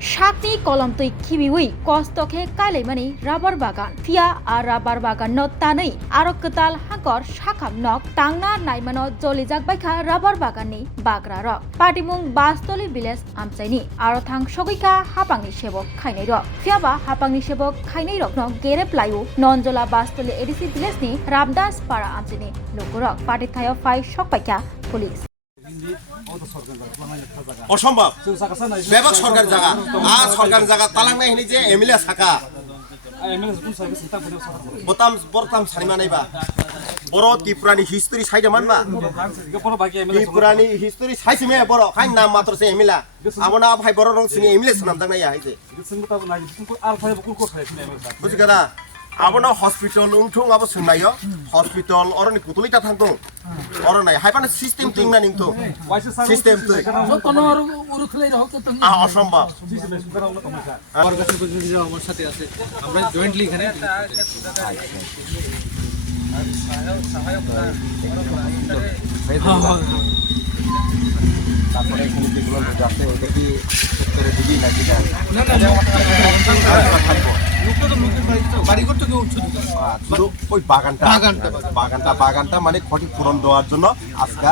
শাকনি কলমতৈ খিবিউই কষ্টকে কাইলাইমানি রাবার বাগান ফিয়া আর রাবার বাগান ন তাनै আরো কতাল হাকর শাখাম নক টাংনা নাইমানো জলিজাক বাইখা রাবার বাগাননি বাগরা রক পাটিমুং বাস্তলি ভিলেজ আমচাইনি আরো থাং সগৈকা হাপাংনি সেবক খাইনাই রক ফিয়াবা হাপাংনি সেবক খাইনাই রক ন গেরেপ লাইউ ননজলা বাস্তলি এডিসি ভিলেজনি রামদাস পাড়া আমচাইনি লোকরক পাটি থায় ফাই সকপাইকা পুলিশ অসম্ভব ব্যাপক সরকার জায়গা আর সরকার জায়গা তালাং নাই হিনি যে এমএলএ সাকা বতাম বরতাম সারিমা নাইবা বড় ত্রিপুরানি হিস্টরি সাইডে মানবা ত্রিপুরানি হিস্টরি সাইসিমে বড় খাই নাম মাত্র সে এমএলএ আমনা ভাই বড় রং সিনি এমএলএ নাম দাং নাই আইছে বুঝি গদা আবনা হসপিটাল উংথুং আবো সুনাयो হসপিটাল অরনি কুতুলিটা থাকতো অরনাই হাইপানে সিস্টেম টিং না নিংতো সিস্টেম তো কোনো উরুখলাই রহক তো অসম্ভব আমার কাছে প্রতিনিধি আমার সাথে আছে আমরা জয়েন্টলি এখানে তারপরে এখানে যেগুলো লোক আছে ওটা কি উত্তরে দিবি নাকি না শুধু ওই বাগানটা মানে ক্ষতি পূরণ দেওয়ার জন্য আজকে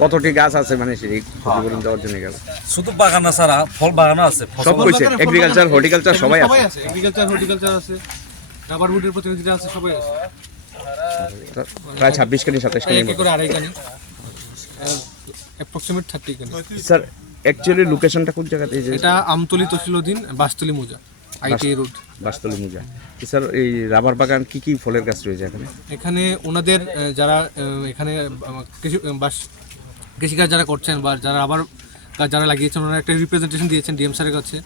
কতটি গাছ আছে মানে সেই ক্ষতিপূরণ দেওয়ার জন্য গাছ শুধু বাগান না ছাড়া ফল বাগানও আছে সব কইছে এগ্রিকালচার হর্টিকালচার সবাই আছে এগ্রিকালচার হর্টিকালচার আছে রাবার উডের প্রতিনিধিরা আছে সবাই আছে প্রায় 26 কানি 27 কানি করে আড়াই কানি অ্যাপ্রক্সিমেট 30 কানি স্যার অ্যাকচুয়ালি লোকেশনটা কোন জায়গাতে এটা আমতলি তহসিলউদ্দিন বাসতলি মোজা আইটি রোড বাসতলি মোজা স্যার এই রাবার বাগান কি ফলের গাছ রয়েছে এখানে ওনাদের যারা এখানে কৃষিকাজ যারা করছেন বা যারা রাবার গাছ যারা লাগিয়েছেন ওনারা একটা রিপ্রেজেন্টেশন দিয়েছেন ডিএম স্যারের কাছে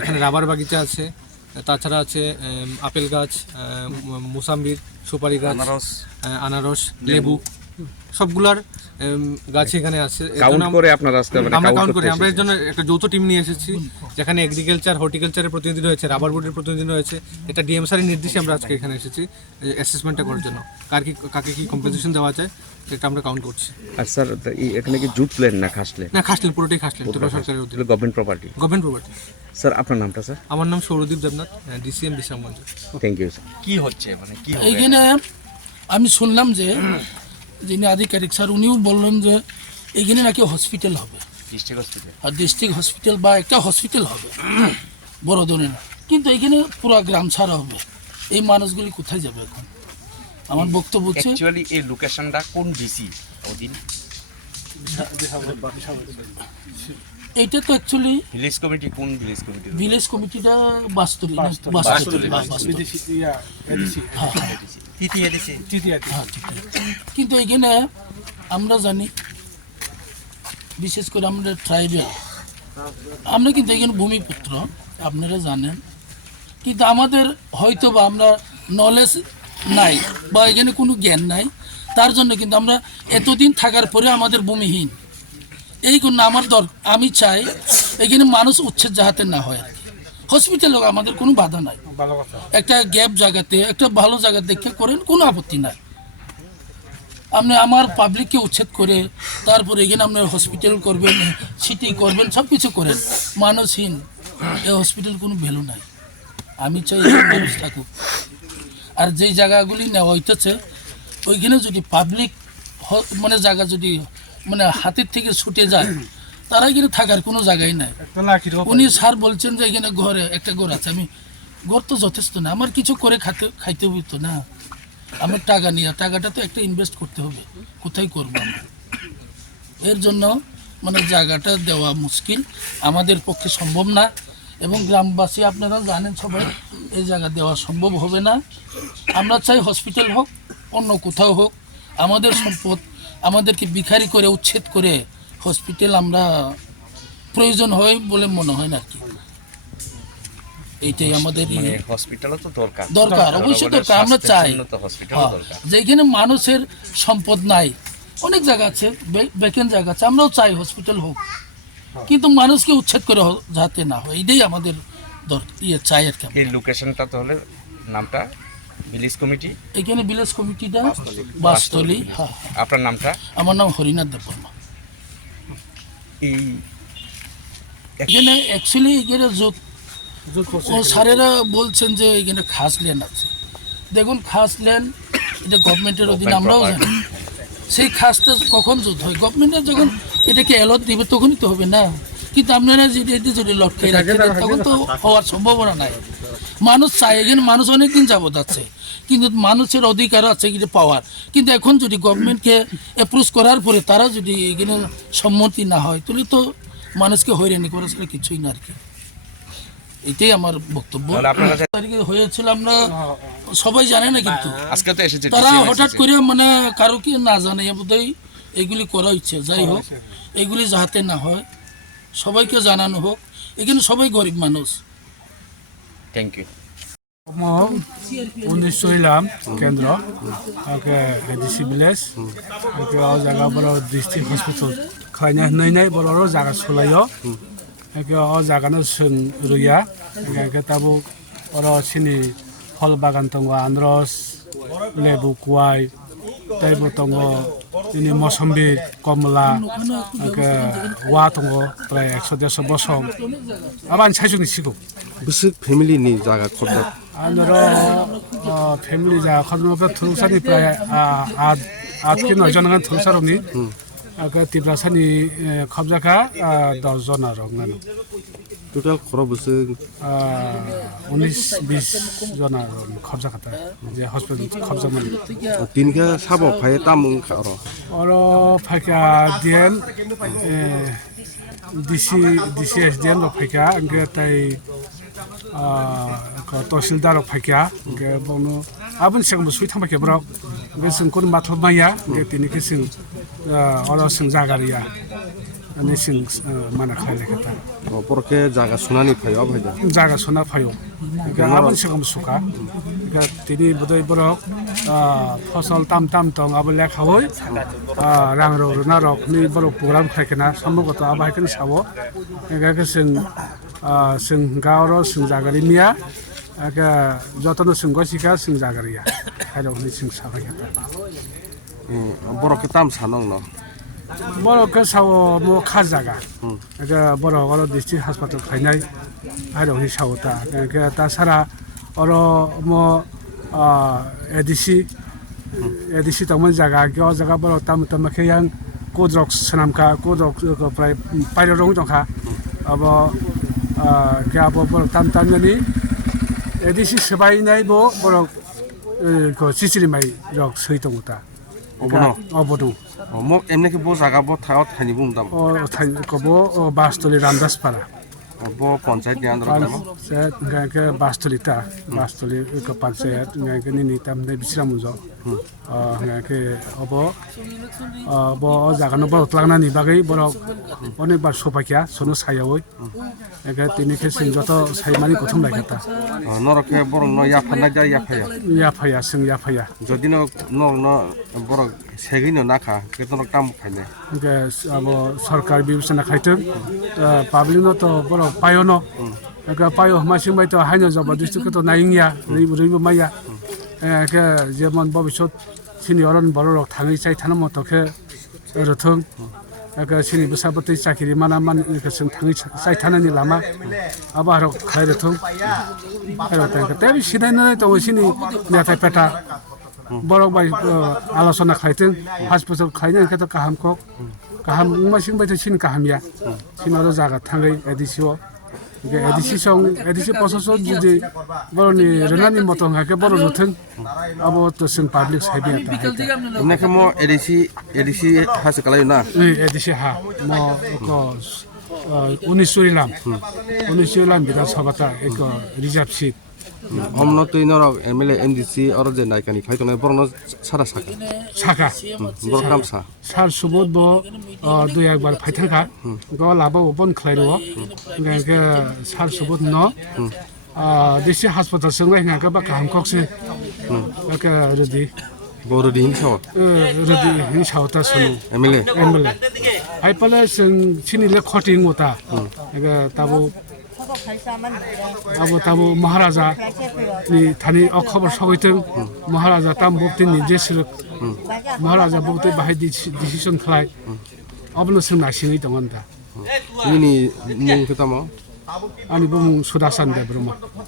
এখানে রাবার বাগিচা আছে তাছাড়া আছে আপেল গাছ মোসাম্বির সুপারি গাছ আনারস লেবু সবগুলার গাছ এখানে আছে কাউন্ট করে আপনারা আজকে মানে আমরা কাউন্ট করি আমরা এর জন্য একটা যৌথ টিম নিয়ে এসেছি যেখানে এগ্রিকালচার হর্টিকালচারের প্রতিনিধি রয়েছে রাবার বোর্ডের প্রতিনিধি রয়েছে এটা ডিএম স্যারের নির্দেশে আমরা আজকে এখানে এসেছি অ্যাসেসমেন্টটা করার জন্য কাকে কি কম্পেনসেশন দেওয়া যায় এটা আমরা কাউন্ট করছি আর স্যার এখানে কি জুট প্ল্যান না খাসলেন না খাসলেন পুরোটাই খাসলেন ত্রিপুরা সরকারের অধীনে গভর্নমেন্ট প্রপার্টি স্যার আপনার নামটা স্যার আমার নাম Sourodip Debnath DCM Bishramganj thank you sir কি হচ্ছে মানে কি এইখানে আমি শুনলাম যে যিনি আধিকারিক স্যার উনিও বললেন যে এইখানে নাকি হসপিটাল হবে আর ডিস্ট্রিক্ট হসপিটাল বা একটা হসপিটাল হবে বড় ধরনের কিন্তু এইখানে পুরো গ্রাম ছাড়া হবে এই মানুষগুলি কোথায় যাবে এখন আমার বক্তব্য হচ্ছে অ্যাকচুয়ালি এই লোকেশনটা কোন ডিসি অধীন এইটা তো অ্যাকচুয়ালি ভিলেজ কমিটি কোন ভিলেজ কমিটি ভিলেজ কমিটিটা বাস্তলি কিন্তু এখানে আমরা জানি বিশেষ করে আমরা ট্রাইবেল আমরা কিন্তু এখানে ভূমিপুত্র আপনারা জানেন কিন্তু আমাদের হয়তো বা আমরা নলেজ নাই বা এখানে কোনো জ্ঞান নাই তার জন্য কিন্তু আমরা এতদিন থাকার পরে আমাদের ভূমিহীন এই জন্য আমি চাই এখানে মানুষ উচ্ছেদ যাহাতে না হয় হসপিটাল হোক আমাদের কোনো বাধা নাই একটা গ্যাপ জায়গাতে একটা ভালো জায়গা দেখে করেন কোনো আপত্তি নাই আপনি আমার পাবলিককে উচ্ছেদ করে তারপরে এখানে আপনার হসপিটাল করবেন সিটি করবেন সব কিছু করেন মানুষহীন এই হসপিটাল কোনো ভ্যালু নাই আমি চাই মানুষ থাকুক আর যেই জায়গাগুলি নেওয়া হইতেছে ওইখানে যদি পাবলিক মানে জায়গা যদি মানে হাতের থেকে ছুটে যায় তারা এখানে থাকার কোনো জায়গায় নাই উনি স্যার বলছেন যে এখানে ঘরে একটা ঘর আছে আমি ঘর তো যথেষ্ট না আমার কিছু করে খাইতে হইতো না আমার টাকা নিয়ে টাকাটা তো একটা ইনভেস্ট করতে হবে কোথায় করবো আমরা এর জন্য মানে জায়গাটা দেওয়া মুশকিল আমাদের পক্ষে সম্ভব না এবং গ্রামবাসী আপনারা জানেন সবাই এই জায়গা দেওয়া সম্ভব হবে না আমরা চাই হসপিটাল হোক অন্য কোথাও হোক আমাদের সম্পদ আমাদেরকে ভিখারি করে উচ্ছেদ করে হসপিটাল আমরা প্রয়োজন হয় বলে মনে হয় না আর কি এইটাই আমাদের হসপিটালও তো দরকার অবশ্যই দরকার আমরা চাই যেখানে মানুষের সম্পদ নাই অনেক জায়গা আছে ভ্যাকেন্ট জায়গা আছে আমরাও চাই হসপিটাল হোক কিন্তু মানুষকে উচ্ছেদ করে যাতে না হয় এটাই আমাদের চাই আর কি এই লোকেশনটা তাহলে নামটা ভিলেজ কমিটি এখানে ভিলেজ কমিটিটা বাসতলি আপনার নামটা আমার নাম হরিনাথ দেববর্মা এই এখানে অ্যাকচুয়ালি এখানে ও স্যারেরা বলছেন যে এখানে খাস ল্যান্ড আছে। দেখুন খাস ল্যান্ড এটা গভর্নমেন্টের অধীনে, আমরাও জানি। সেই খাসটা কখন যুদ্ধ হয়, গভর্নমেন্টের যখন এটাকে অ্যালট দিবে তখনই তো হবে না। কিন্তু আপনারা যদি লটকে রাখেন তখন তো হওয়ার সম্ভাবনা নাই। মানুষ চায়, এখানে মানুষ অনেকদিন যাবত আছে, কিন্তু মানুষের অধিকার আছে এখানে পাওয়ার। কিন্তু এখন যদি গভর্নমেন্টকে অ্যাপ্রোচ করার পরে তারা যদি এখানে সম্মতি না হয় তাহলে তো মানুষকে হয়রানি করা ছাড়া কিছুই না আর কি। এটাই আমার বক্তব্য। তাহলে আপনার কাছে তারিখে হয়েছিল, আমরা সবাই জানে না, কিন্তু আজকে তো এসেছে তারা হঠাৎ করে মানে কারো কি না জানে বোধহয় এগুলি করা ইচ্ছে। যাই হোক, এগুলি যাহাতে না হয় সবাইকে জানানো হোক। এখানে সবাই গরিব মানুষ। Thank you. 19 কেন্দ্র ডিসি ভিলেজ জায়গা বড় ডিস্ট্রিক্ট হসপিটাল খাইনাय নাই বড় জায়গা সোলাयो জায়গাनो जों रुया ताबो बड़ो सिनि फल बागान दङ आनारस लेबु कुवाइ ताइबो दङ जोंनि मौसम्बि कमला वा दङ प्राय 100-150 बसं आबान साइजनि सिगौ बेसे फेमिलिनि जागा खरदा आरो फेमिलि जा खरनोबो थुलसानि प्राय 8 कि 9 जनगान थुलसारनि तिब्रासानि खबजाखा 10 जन आरो टोटल खर बेसे 19-20 जन आरो खबजाखाता जे हस्पिटाल खबजामोन तिनका साबो फाय तामुं खारो अरो फायका दिएन डिसि एसडिएन रो फायका अंगे ताइ तहसिलदार फायका अंगे बनो आबुन सिगांबो सुइ थांबाय ब्रा बे जों कोन माथो माया बे तिनिके जों अरो जों जागारिया अनि जों माना खायलेखता परके जागा सुनानि फायो भाइदा जागा सुना फायो आबुन सिगांबो सुखा तिनि बदय ब्रक फसल ताम दं आबो लेखावै रां रना रक नि ब्रक प्रग्राम खायखना सम्भवत आबायखन सावो एगाके जों गावरो जों जागारिनिया एगा जतन जों गसिका जों जागारिया हायरनि जों साबायखता बरके ताम सानং न बरके सावो मो खाजागा एगा बरगरो डिस्ट्रिक्ट हस्पिटाल खायनाय हायरनि सावता एगा ता सारा अरो मो एडिसी तमन जागा गयो जागा बर ताम तमखेयां कोद्रक सनामका कोद्रक प्राय पाइररं दंखा अब के अब बर तामनि एडिसी सबायनाय बो बर को सिसिरि माइ रक सै दंता अबनो म एमने के बो जागा बो थाव थानि बुंदाम ओ थानि कबो बास्तली रामदास पारा बो पंचायत नि आन्दार दाम से गाके बास्तली को पंचायत गाके नि निताम ने बिस्रामुजो गाके अब जागानो बर तलांनानि बागै बर अनेक बार सफाकिया सोनो सायावै एगा तिनिखे सिं जत साइमानि गथम लायखता नरखे बर न या फाना जा या फाया सिं या फाया जदि न बर सेगिनो नाखा केतन काम फाइने गे अब सरकार बिबसना खाइथों पाब्लिक न तो बर पायो न एगा पायो मासिं बाय तो हाइनो जब डिस्ट्रिक्ट तो नाइंगिया रिबो माया एगा जेमन भबिष्यत सिनियरन बररक थाङै चाइ थाना मतखे रथों एगा सिनि बसाबतै चाकिरि माना मान जों थाङै चाइ थानानि लामा आबारो खायरथों आरो ताबि सिदायनो तो सिनि नेथाय पेटा बरक बाय आलोचना खायथों हस्पिटाल खायनो केतो गाहाम मासिं बाय तो सिन गाहामिया सिनारो जागा थाङै एडिसिओ एडिसी प्रशासन जुदि बरनि रेनानि मतं हाके बर रथों अब तो जों पाब्लिक साइडि नेके म एडिसी हास कलाय ना एडिसी हा म को 19 लाम विधानसभाता एक रिजर्व सीट हमनो तैनर एमएलए एमडीसी और जे नायकानि फाइतने बरनो सारा साका बरकाम सा सार सुबोध बो दुइ एक बार फाइथांखा ग लाबो बन खलायरो गाके सार सुबोध न दिसि हस्पिटाल संगाय नाका बा काम कक्से गाके रेडी बरदि हिंसाव रेडी हिंसावता सुनु एमएलए आइपले जों सिनिले खटिं उता एगा ताबो महाराजा नि थानि खबर सबायथों महाराजा ताम बक्ति नि जेसर महाराजा बक्ति बाहाय डिसिसन खालाय अबनो जों नासिङै दङ दा ini mung kita mau Ani bumung Sudasan de Bruma.